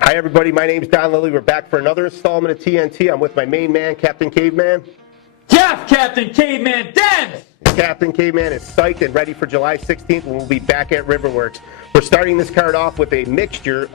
Hi everybody, my name is Don Lilly. We're back for another installment of TNT. I'm with my main man, Captain Caveman. Jeff, Captain Caveman Dens! Captain Caveman is psyched and ready for July 16th when we'll be back at Riverworks. We're starting this card off with a mixture,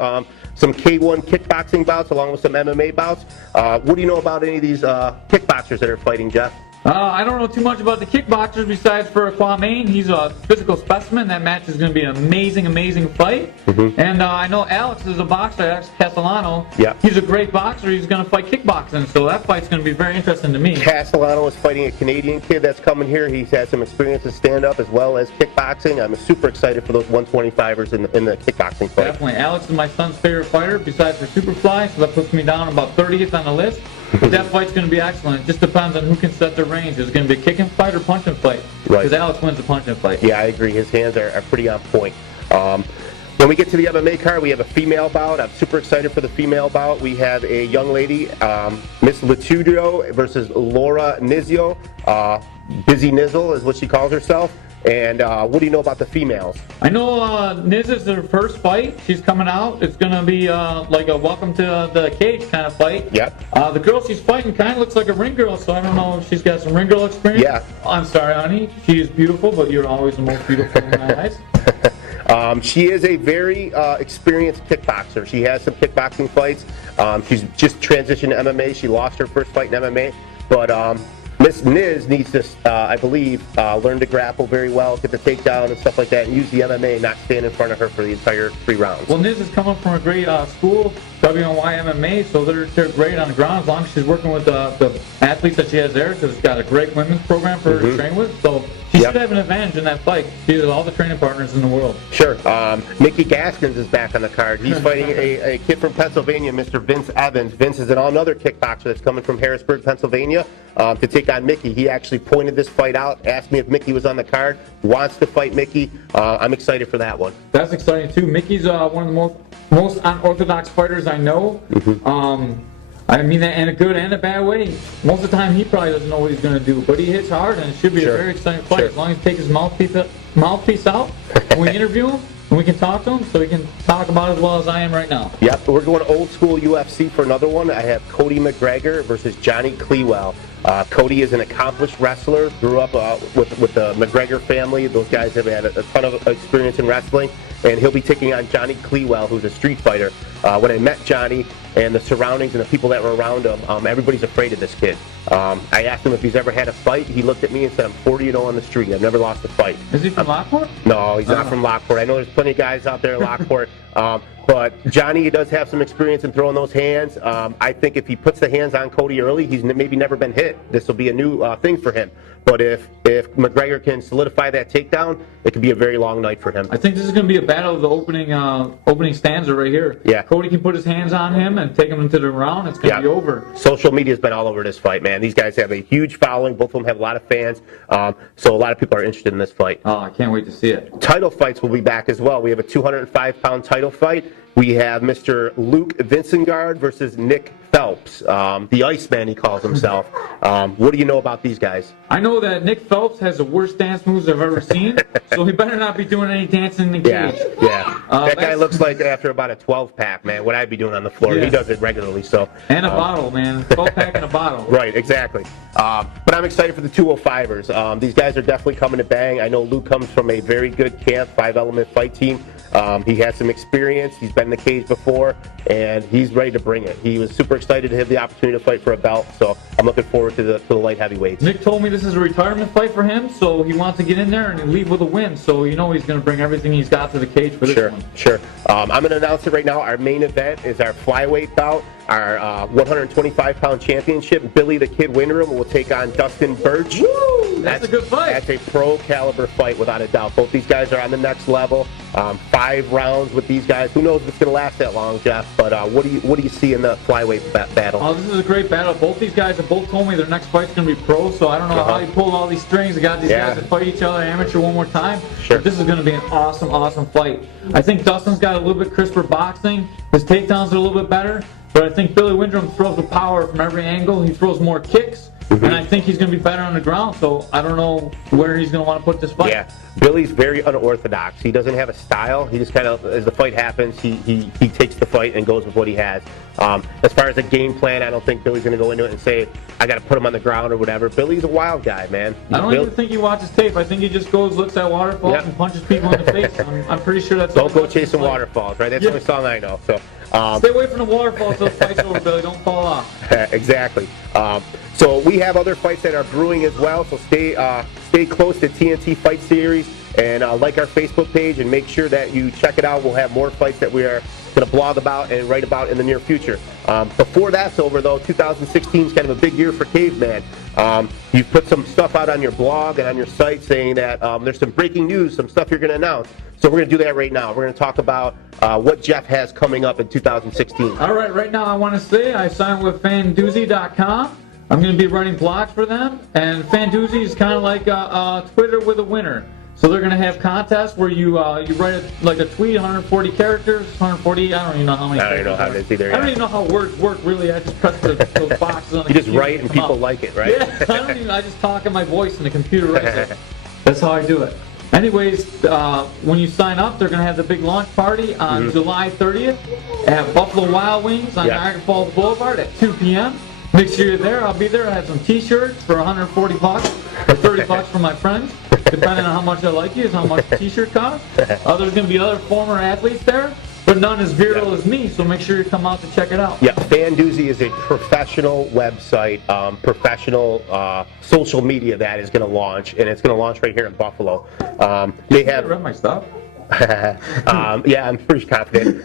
some K1 kickboxing bouts along with some MMA bouts. What do you know about any of these kickboxers that are fighting, Jeff? I don't know too much about the kickboxers besides for Kwame. He's a physical specimen. That match is going to be an amazing, amazing fight. Mm-hmm. And I know Alex is a boxer, Alex Castellano. Yeah. He's a great boxer. He's going to fight kickboxing, so that fight's going to be very interesting to me. Castellano is fighting a Canadian kid that's coming here. He's had some experience in stand-up as well as kickboxing. I'm super excited for those 125ers in the kickboxing fight. Definitely. Alex is my son's favorite fighter besides for Superfly, so that puts me down about 30th on the list. But that fight's going to be excellent. It just depends on who can set the range. Is it going to be a kicking fight or punching fight? Right. Because Alex wins the punching fight. Yeah, I agree. His hands are pretty on point. When we get to the MMA card, we have a female bout. I'm super excited for the female bout. We have a young lady, Miss Latudio versus Laura Nizio. Busy Nizzle is what she calls herself. And what do you know about the females? I know Niz is her first fight. She's coming out. It's going to be like a welcome to the cage kind of fight. Yep. The girl she's fighting kind of looks like a ring girl, so I don't know if she's got some ring girl experience. Yeah. I'm sorry, honey. She is beautiful, but you're always the most beautiful in my eyes. She is a very experienced kickboxer. She has some kickboxing fights. She's just transitioned to MMA. She lost her first fight in MMA, but Miss Niz needs to, I believe, learn to grapple very well, get the takedown and stuff like that, and use the MMA and not stand in front of her for the entire 3 rounds. Well, Niz is coming from a great school, WNY MMA, so they're great on the ground as long as she's working with the athletes that she has there, because it's got a great women's program for her to train with. So she should have an advantage in that fight. She has all the training partners in the world. Sure. Mickey Gaskins is back on the card. He's fighting a kid from Pennsylvania, Mr. Vince Evans. Vince is another kickboxer that's coming from Harrisburg, Pennsylvania, to take on Mickey. He actually pointed this fight out, asked me if Mickey was on the card, wants to fight Mickey. I'm excited for that one. That's exciting too. Mickey's one of the most unorthodox fighters I know. I mean that in a good and a bad way. Most of the time he probably doesn't know what he's going to do, but he hits hard and it should be a very exciting fight. As long as he takes his mouthpiece out when we interview him and we can talk to him so he can talk about it as well as I am right now. Yep, we're going old school UFC for another one. I have Cody McGregor versus Johnny Clewell. Cody is an accomplished wrestler, grew up with the McGregor family. Those guys have had a ton of experience in wrestling, and he'll be taking on Johnny Clewell, who's a street fighter. When I met Johnny and the surroundings and the people that were around him, everybody's afraid of this kid. I asked him if he's ever had a fight. He looked at me and said, I'm 40-0 on the street. I've never lost a fight. Is he from Lockport? No, he's not from Lockport. I know there's plenty of guys out there in Lockport. But Johnny does have some experience in throwing those hands. I think if he puts the hands on Cody early, he's maybe never been hit. This will be a new thing for him. But if McGregor can solidify that takedown, it could be a very long night for him. I think this is going to be a battle of the opening stanza right here. Yeah. Cody can put his hands on him and take him into the round. It's going to be over. Social media's been all over this fight, man. These guys have a huge following. Both of them have a lot of fans. So a lot of people are interested in this fight. Oh, I can't wait to see it. Title fights will be back as well. We have a 205-pound title fight. We have Mr. Luke Vincengard versus Nick Phelps, the Iceman he calls himself. What do you know about these guys? I know that Nick Phelps has the worst dance moves I've ever seen, so he better not be doing any dancing in the cage. Yeah. That guy looks like after about a 12-pack, man, what I'd be doing on the floor. He does it regularly. So. And a bottle, man. 12-pack and a bottle. Right, exactly. But I'm excited for the 205ers. These guys are definitely coming to bang. I know Luke comes from a very good camp, 5-element fight team. He has some experience. He's been in the cage before, and he's ready to bring it. He was super excited to have the opportunity to fight for a belt, so I'm looking forward to the light heavyweights. Nick told me this is a retirement fight for him, so he wants to get in there and leave with a win. So you know he's going to bring everything he's got to the cage for this one. Sure. I'm going to announce it right now. Our main event is our flyweight bout. Our 125-pound championship. Billy the Kid Winterim will take on Dustin Birch. Woo! That's a good fight. That's a pro-caliber fight, without a doubt. Both these guys are on the next level. 5 rounds with these guys. Who knows if it's going to last that long, Jeff? But what do you see in the flyweight battle? Oh, this is a great battle. Both these guys have both told me their next fight's going to be pro, so I don't know how he pulled all these strings and got these guys to fight each other amateur one more time. Sure. But this is going to be an awesome, awesome fight. I think Dustin's got a little bit crisper boxing. His takedowns are a little bit better. But I think Billy Winterim throws with power from every angle. He throws more kicks. and I think he's going to be better on the ground. So I don't know where he's going to want to put this fight. Yeah, Billy's very unorthodox. He doesn't have a style. He just kind of, as the fight happens, he takes the fight and goes with what he has. As far as a game plan, I don't think Billy's going to go into it and say, I got to put him on the ground or whatever. Billy's a wild guy, man. I don't even think he watches tape. I think he just goes, looks at waterfalls and punches people in the face. I'm pretty sure that's. Don't go chasing waterfalls, right? That's the only song I know. So stay away from the waterfalls till the fight's over, Billy. Don't fall off. Exactly. So we have other fights that are brewing as well. So stay close to TNT Fight Series and like our Facebook page and make sure that you check it out. We'll have more fights that we are going to blog about and write about in the near future. Before that's over, though, 2016 is kind of a big year for Caveman. You've put some stuff out on your blog and on your site saying that there's some breaking news, some stuff you're going to announce. So we're going to do that right now. We're going to talk about what Jeff has coming up in 2016. All right now I want to say I signed with Fandoozy.com. I'm going to be writing blogs for them, and Fandoozy is kind of like Twitter with a winner. So they're going to have contests where you write like a tweet, 140 characters, 140. I don't even know how many. I don't even know how it is either. I don't even know how words work really. I just press those boxes on the You just write and people like it, right? Yeah, I just talk in my voice and the computer writes it. That's how I do it. Anyways, when you sign up, they're going to have the big launch party on July 30th at Buffalo Wild Wings on Niagara Falls Boulevard at 2 p.m. Make sure you're there. I'll be there. I have some T-shirts for $140 or $30 for my friends. Depending on how much I like you is how much the T-shirt costs. There's going to be other former athletes there, but none as virile as me, so make sure you come out to check it out. Yeah, Fandoozy is a professional website, professional social media that is going to launch, and it's going to launch right here in Buffalo. They have read my stuff. Yeah, I'm pretty confident.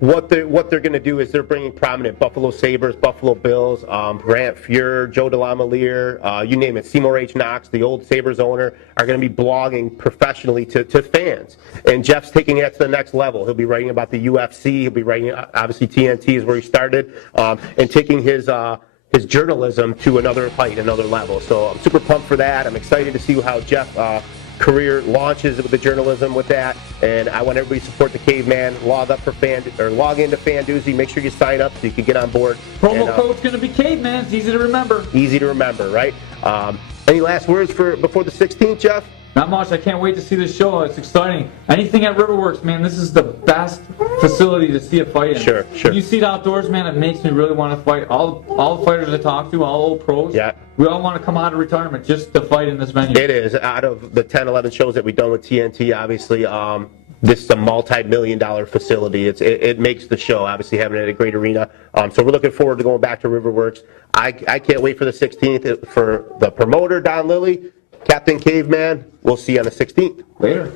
What they're going to do is they're bringing prominent Buffalo Sabres, Buffalo Bills, Grant Fuhr, Joe DeLamielleure, you name it, Seymour H. Knox, the old Sabres owner, are going to be blogging professionally to fans. And Jeff's taking that to the next level. He'll be writing about the UFC. He'll be writing, obviously, TNT is where he started, and taking his journalism to another height, another level. So I'm super pumped for that. I'm excited to see how Jeff career launches with the journalism with that, and I want everybody to support the Caveman. Log into Fandoozy. Make sure you sign up so you can get on board. Promo code's going to be Caveman. It's easy to remember. Easy to remember, right? Any last words before the 16th, Jeff? Not much. I can't wait to see this show. It's exciting. Anything at Riverworks, man, this is the best facility to see a fight in. Sure. When you see it outdoors, man, it makes me really want to fight. All the fighters I talk to, all old pros, we all want to come out of retirement just to fight in this venue. It is. Out of the 10, 11 shows that we've done with TNT, obviously, this is a multi-million-dollar facility. It makes the show, obviously, having it at a great arena. So we're looking forward to going back to Riverworks. I can't wait for the 16th. For the promoter, Don Lilly, Captain Caveman, we'll see you on the 16th. Later.